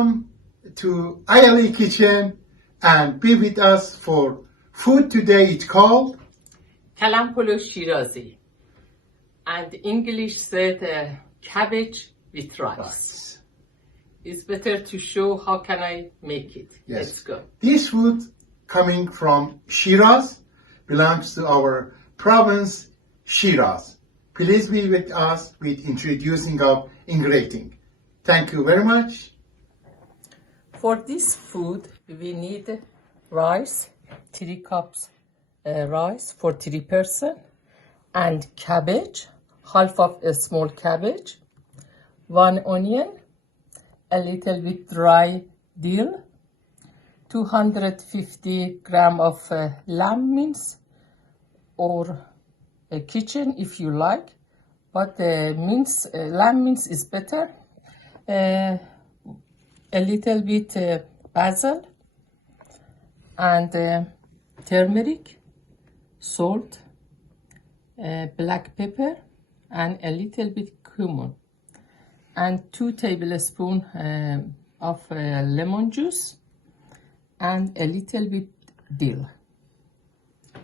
To Ayali Kitchen and be with us for food today. It's called Kalam polo Shirazi, and English said cabbage with rice. It's better to show how can I make it. Yes. Let's go. This food coming from Shiraz belongs to our province Shiraz. Please be with us with introducing of ingredient. Thank you very much. For this food, we need rice, 3 cups rice for 3 person, and cabbage, half of a small cabbage, 1 onion, a little bit dry dill, 250 gram of lamb mince or kitchen if you like, but lamb mince is better. A little bit basil and turmeric, salt, black pepper, and a little bit cumin, and 2 tablespoons of lemon juice, and a little bit dill,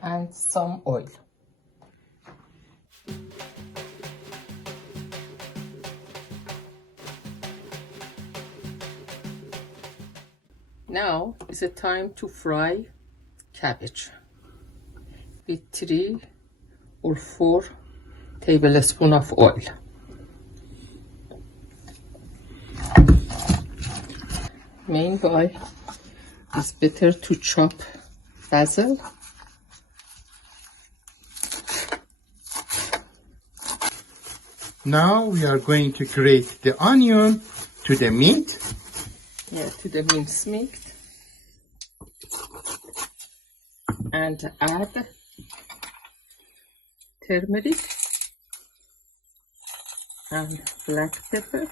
and some oil. Now is the time to fry cabbage with 3 or 4 tablespoons of oil. Meanwhile, it's better to chop basil, Now we are going to grate the onion to the meat. to the minced meat, and add turmeric and black pepper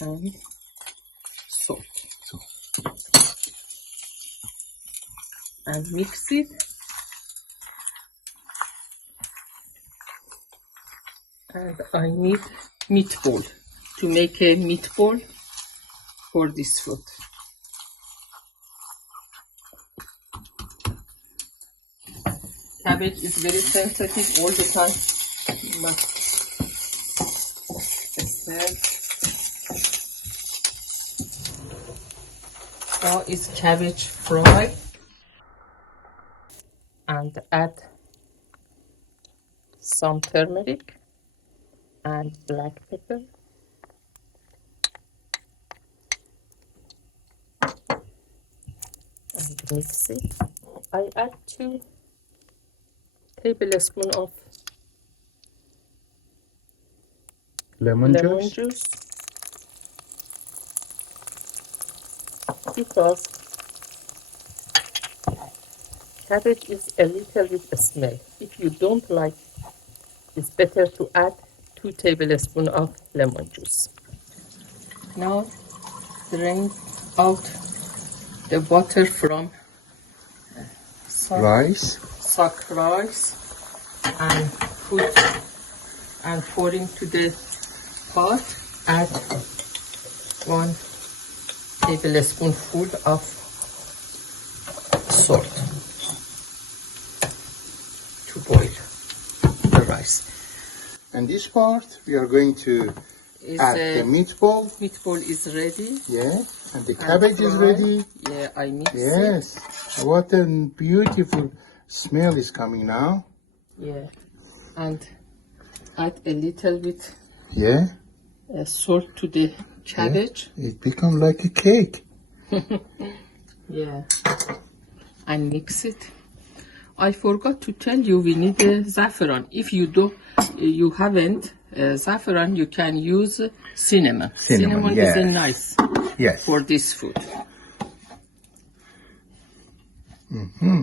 and salt, and mix it, and I need meatball to make a meatball for this food. Cabbage is very sensitive all the time. But now is cabbage fried, and add some turmeric and black pepper. And mix it. I add 2 tablespoons of Lemon juice because cabbage is a little bit smell. If you don't like, it's better to add 2 tablespoons of lemon juice. Now drain out the water from rice and pour into the pot. Add 1 tablespoonful of salt to boil the rice. And this part we are going to add the meatball. Meatball is ready. Yeah, and the cabbage is ready. Yeah, I mix it. Yes, what a beautiful smell is coming now. Yeah, and add a little bit salt to the cabbage. Yeah. It becomes like a cake. Yeah, and mix it. I forgot to tell you we need saffron. If you haven't saffron, you can use cinnamon. Cinnamon yes. is nice for this food. Mm-hmm.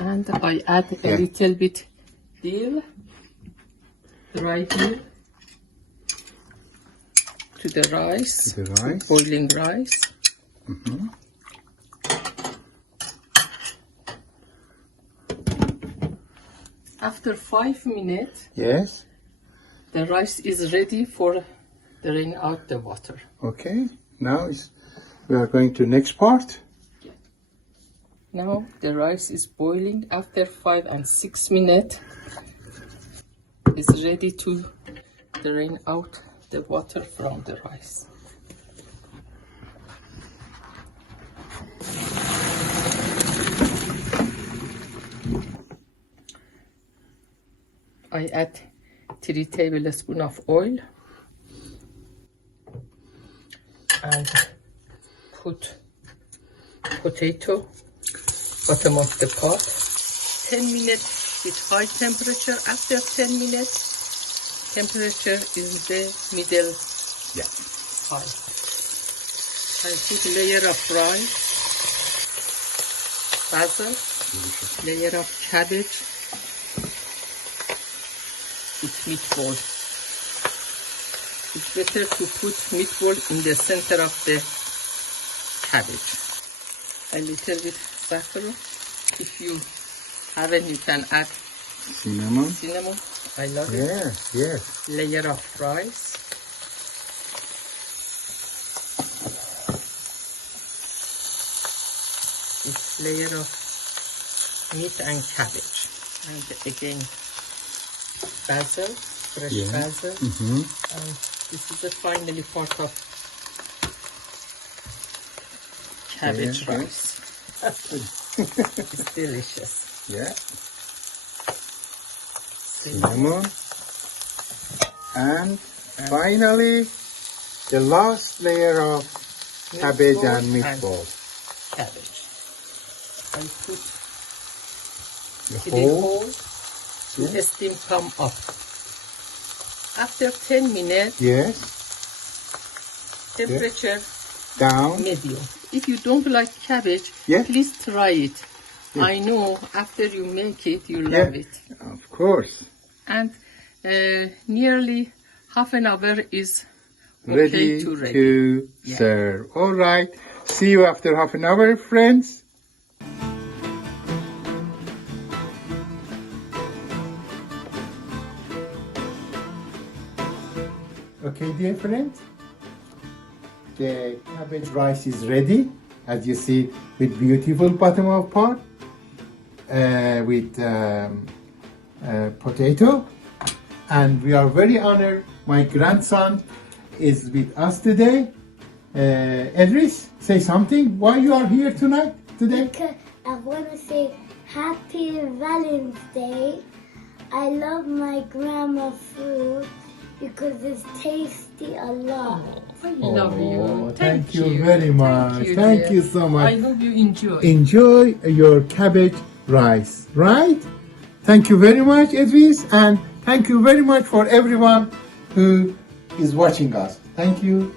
And I add a little bit dill, dry dill, to the rice, boiling rice. Mm-hmm. After 5 minutes, yes, the rice is ready for drain out the water. Okay, now we are going to next part. Now the rice is boiling. After 5 and 6 minutes, it's ready to drain out the water from the rice. I add 3 tablespoons of oil and put potato bottom of the pot. 10 minutes with high temperature. After 10 minutes, temperature is the middle high. I put layer of rice, basil, layer of cabbage with meatball. It's better to put meatball in the center of the cabbage. A little bit saffron. If you haven't, you can add Cinnamon. cinnamon. I love it. Yes. Layer of rice. This layer of meat and cabbage. And again, basil, fresh basil. And this is the finally part of cabbage rice. It's delicious. Yeah. Cinnamon. And finally, the last layer of cabbage and meatball. Cabbage. I put The the whole. whole to steam come up. After 10 minutes, Yes. temperature Down. medium. If you don't like cabbage, Yes. please try it. I know after you make it, you love it. Of course. And nearly half an hour is Ready okay to ready. to serve. All right. See you after half an hour, friends. Okay, dear friends. The cabbage rice is ready, as you see, with beautiful bottom of pot, with potato, and we are very honored. My grandson is with us today. Edris, say something. Why you are here tonight? Today? Because I want to say Happy Valentine's Day. I love my grandma's food because it's tasty a lot. I love you. Oh, thank you very much. Dear. Thank you so much. I hope you enjoy. Enjoy your cabbage rice, right? Thank you very much, Edris, and thank you very much for everyone who is watching us. Thank you.